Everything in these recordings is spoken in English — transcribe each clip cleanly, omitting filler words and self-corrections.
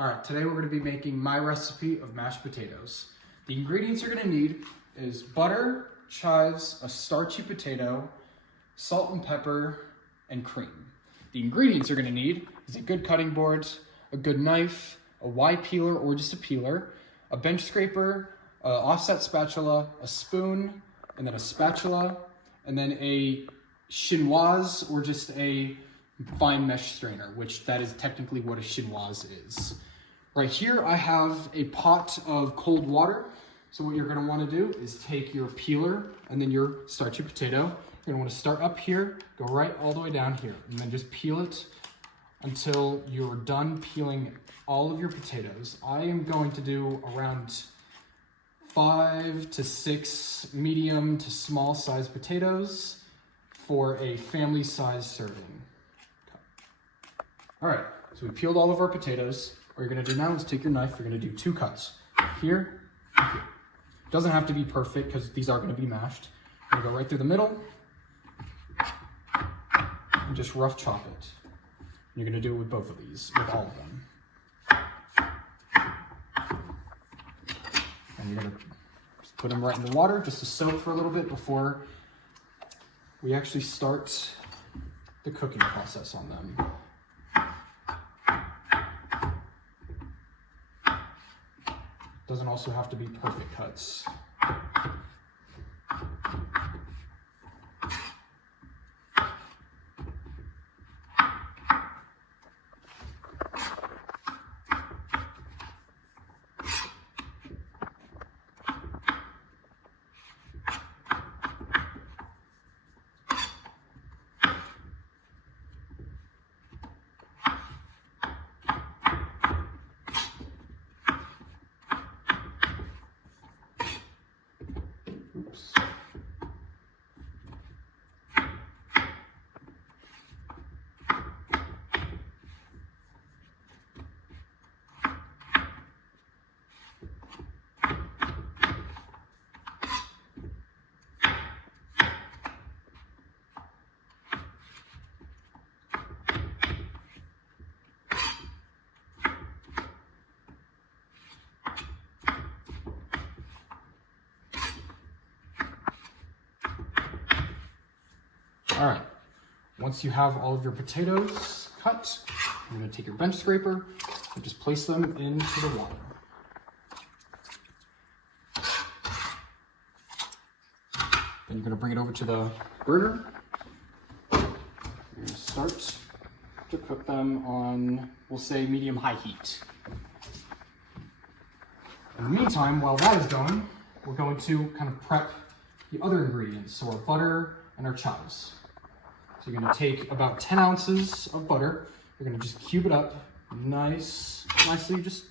All right, today we're gonna be making my recipe of mashed potatoes. The ingredients you're gonna need is butter, chives, a starchy potato, salt and pepper, and cream. The ingredients you're gonna need is a good cutting board, a good knife, a Y peeler or just a peeler, a bench scraper, a offset spatula, a spoon, and then a spatula, and then a chinoise or just a fine mesh strainer, which that is technically what a chinoise is. Right here I have a pot of cold water. So what you're gonna wanna do is take your peeler and then your starchy potato. You're gonna wanna start up here, go right all the way down here, and then just peel it until you're done peeling all of your potatoes. I am going to do around 5 to 6 medium to small sized potatoes for a family size serving. All right, so we peeled all of our potatoes. What you're gonna do now is take your knife, you're gonna do 2 cuts, here and here. It doesn't have to be perfect because these are gonna be mashed. I'm gonna go right through the middle and just rough chop it. You're gonna do it with both of these, with all of them. And you're gonna just put them right in the water just to soak for a little bit before we actually start the cooking process on them. Doesn't also have to be perfect cuts. Oops. All right, once you have all of your potatoes cut, you're gonna take your bench scraper and just place them into the water. Then you're gonna bring it over to the burner. You're gonna start to cook them on, we'll say, medium-high heat. In the meantime, while that is going, we're going to kind of prep the other ingredients, so our butter and our chives. So you're gonna take about 10 ounces of butter. You're gonna just cube it up nicely, just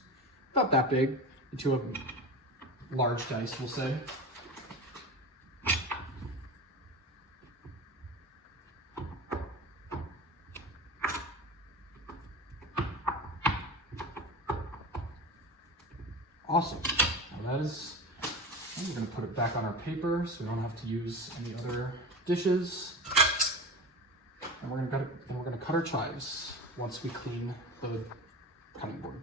about that big, into a large dice, we'll say. Awesome. Now that is, we're gonna put it back on our paper so we don't have to use any other dishes. And we're gonna cut our chives once we clean the cutting board.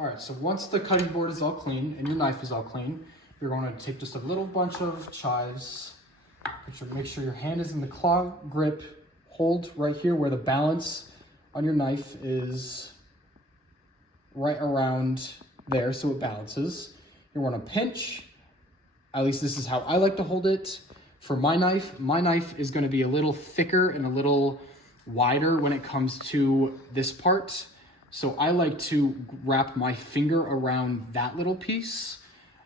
All right, so once the cutting board is all clean and your knife is all clean, you're going to take just a little bunch of chives. Make sure your hand is in the claw grip. Hold right here where the balance on your knife is right around there so it balances. You want to pinch. At least this is how I like to hold it. For my knife is going to be a little thicker and a little wider when it comes to this part. So I like to wrap my finger around that little piece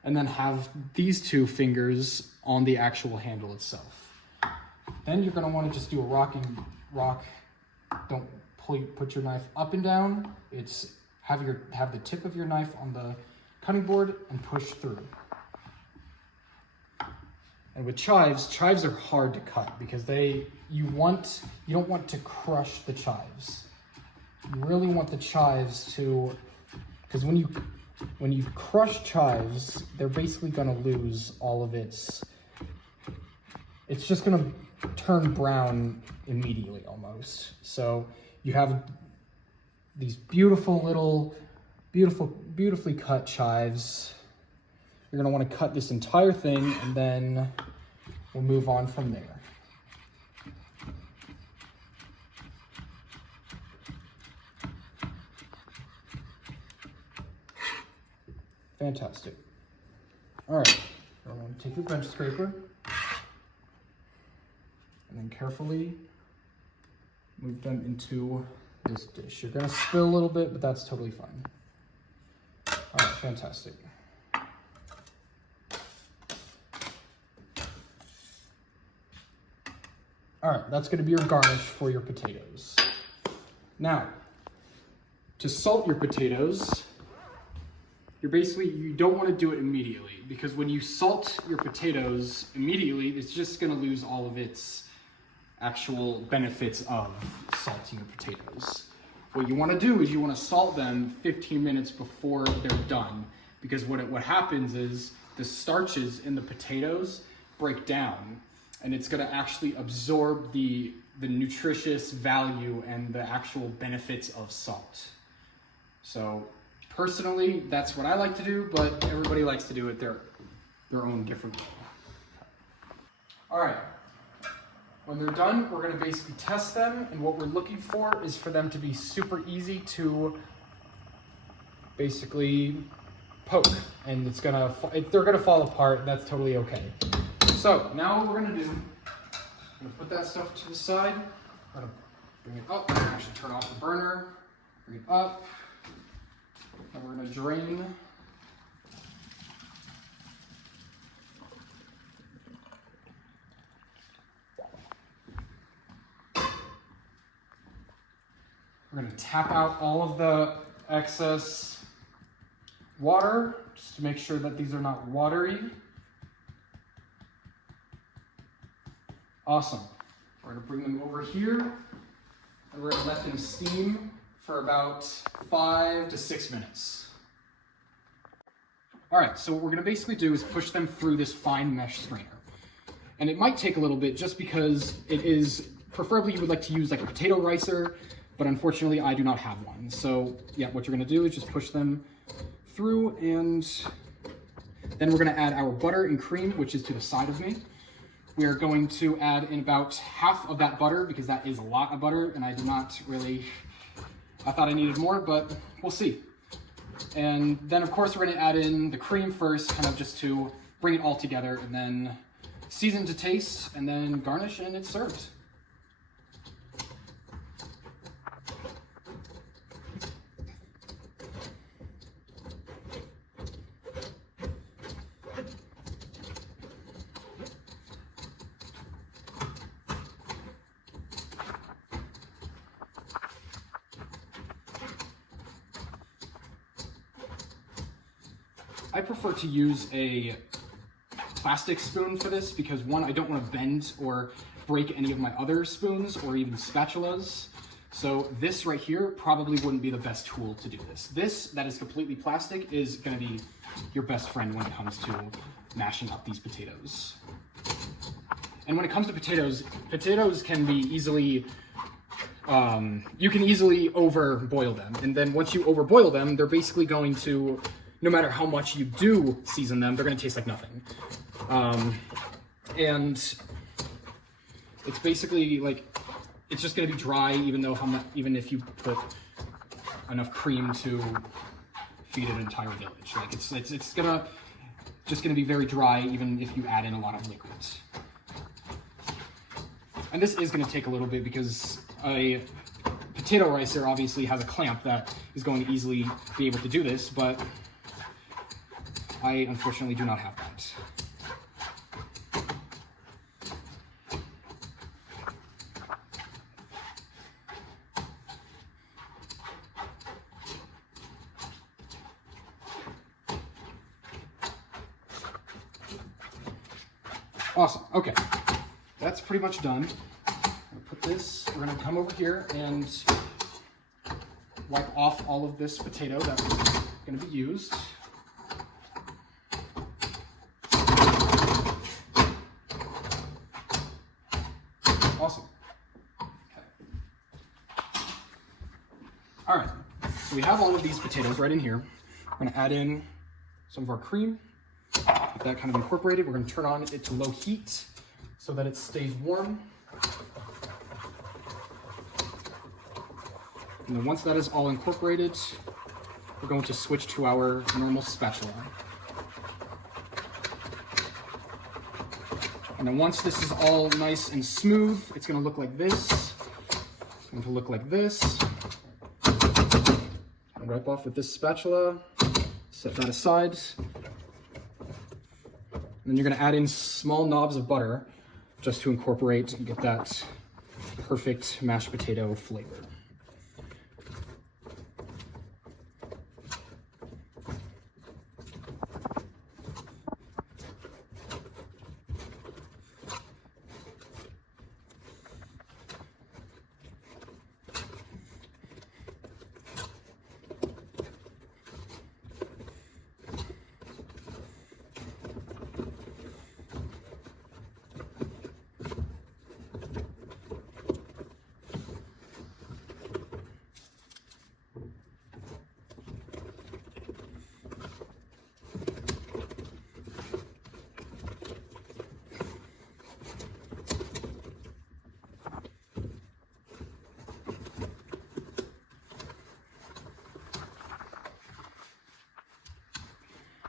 and then have these 2 fingers on the actual handle itself. Then you're going to want to just do a rock. Don't put your knife up and down. It's have the tip of your knife on the cutting board and push through. And with chives are hard to cut because you don't want to crush the chives. You really want the chives to, because when you crush chives, they're basically gonna lose all of it's just gonna turn brown immediately almost. So you have these beautiful little beautifully cut chives. You're gonna wanna cut this entire thing and then we'll move on from there. Fantastic. All right, so I'm gonna take your bench scraper and then carefully move them into this dish. You're gonna spill a little bit, but that's totally fine. All right, fantastic. All right, that's gonna be your garnish for your potatoes. Now, to salt your potatoes, you don't want to do it immediately, because when you salt your potatoes immediately, it's just going to lose all of its actual benefits of salting your potatoes. What you want to do is you want to salt them 15 minutes before they're done, because what happens is the starches in the potatoes break down, and it's going to actually absorb the nutritious value and the actual benefits of salt. So personally, that's what I like to do, but everybody likes to do it their own different way. All right, when they're done, we're gonna basically test them, and what we're looking for is for them to be super easy to basically poke, and they're gonna fall apart, and that's totally okay. So now what we're gonna do, I'm gonna put that stuff to the side, I'm gonna bring it up, I'm gonna actually turn off the burner, bring it up, and we're going to drain. We're going to tap out all of the excess water, just to make sure that these are not watery. Awesome. We're going to bring them over here, and we're going to let them steam for about 5 to 6 minutes. All right, so what we're gonna basically do is push them through this fine mesh strainer. And it might take a little bit just because it is, preferably you would like to use like a potato ricer, but unfortunately I do not have one. So yeah, what you're gonna do is just push them through, and then we're gonna add our butter and cream, which is to the side of me. We are going to add in about half of that butter, because that is a lot of butter, and I thought I needed more, but we'll see. And then of course we're gonna add in the cream first, kind of just to bring it all together, and then season to taste, and then garnish, and it's served. I prefer to use a plastic spoon for this because, one, I don't want to bend or break any of my other spoons or even spatulas. So this right here probably wouldn't be the best tool to do this. This that is completely plastic is going to be your best friend when it comes to mashing up these potatoes. And when it comes to potatoes, potatoes can be easily, you can easily overboil them. And then once you overboil them, they're basically going to, no matter how much you do season them, they're going to taste like nothing. And it's basically like, it's just going to be dry, even if you put enough cream to feed an entire village. Like it's just gonna be very dry, even if you add in a lot of liquids. And this is going to take a little bit because a potato ricer obviously has a clamp that is going to easily be able to do this, but I unfortunately do not have that. Awesome, okay. That's pretty much done. I'm gonna put this, we're gonna come over here and wipe off all of this potato that was gonna be used. Awesome. Okay. All right, so we have all of these potatoes right in here. We're gonna add in some of our cream, get that kind of incorporated. We're gonna turn on it to low heat so that it stays warm. And then once that is all incorporated, we're going to switch to our normal spatula. And then once this is all nice and smooth, it's gonna look like this. It's going to look like this. I'll wipe off with this spatula, set that aside. And then you're gonna add in small knobs of butter just to incorporate and get that perfect mashed potato flavor.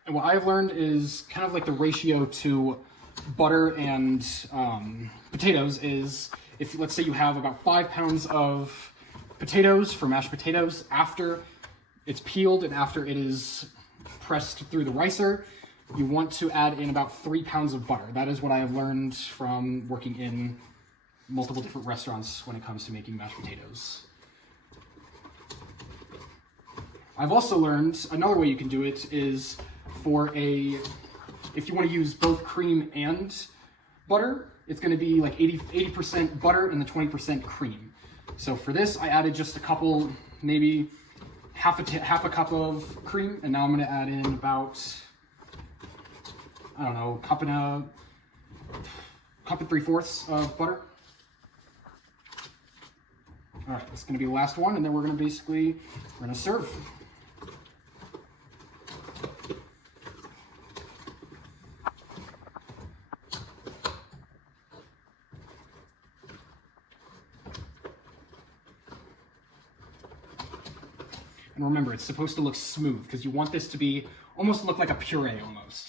And what I've learned is kind of like the ratio to butter and potatoes is, if let's say you have about 5 pounds of potatoes for mashed potatoes, after it's peeled and after it is pressed through the ricer, you want to add in about 3 pounds of butter. That is what I have learned from working in multiple different restaurants when it comes to making mashed potatoes. I've also learned another way you can do it is if you want to use both cream and butter, it's going to be like 80% butter and the 20% cream. So for this, I added just a couple, maybe half a cup of cream, and now I'm going to add in about, I don't know, cup and 3/4 of butter. All right, this is going to be the last one, and then we're going to serve. And remember, it's supposed to look smooth because you want this to be almost look like a puree almost.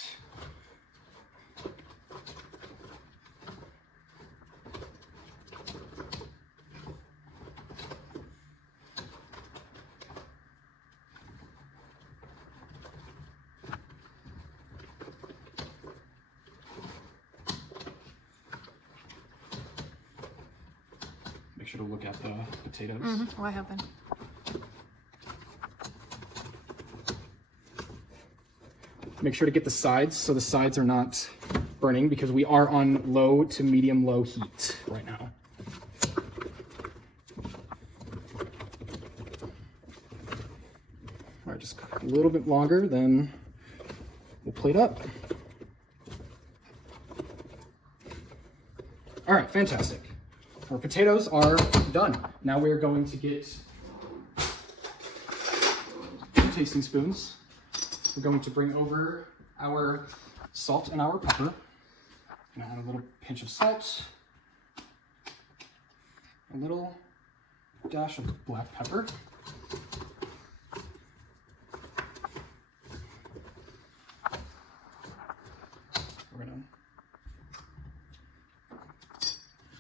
Make sure to look at the potatoes. What happened? Make sure to get the sides so the sides are not burning, because we are on low to medium low heat right now. All right, just cook a little bit longer, then we'll plate up. All right, fantastic. Our potatoes are done. Now we are going to get 2 tasting spoons. We're going to bring over our salt and our pepper. I'm gonna add a little pinch of salt, a little dash of black pepper,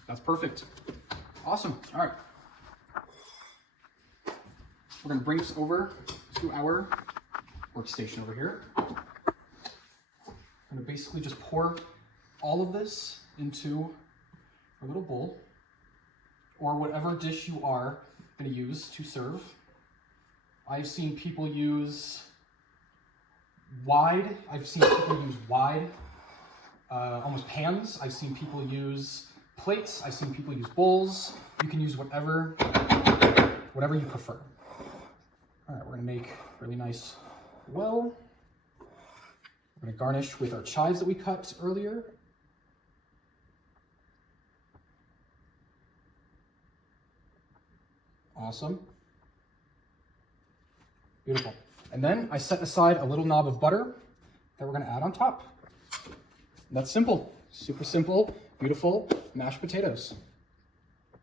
that's perfect. Awesome. All right. We're gonna bring this over to our workstation over here. I'm gonna basically just pour all of this into a little bowl, or whatever dish you are gonna use to serve. I've seen people use wide, almost pans. I've seen people use plates. I've seen people use bowls. You can use whatever you prefer. All right, we're gonna make really nice well. We're gonna garnish with our chives that we cut earlier. Awesome. Beautiful. And then I set aside a little knob of butter that we're gonna add on top. That's simple, super simple, beautiful mashed potatoes.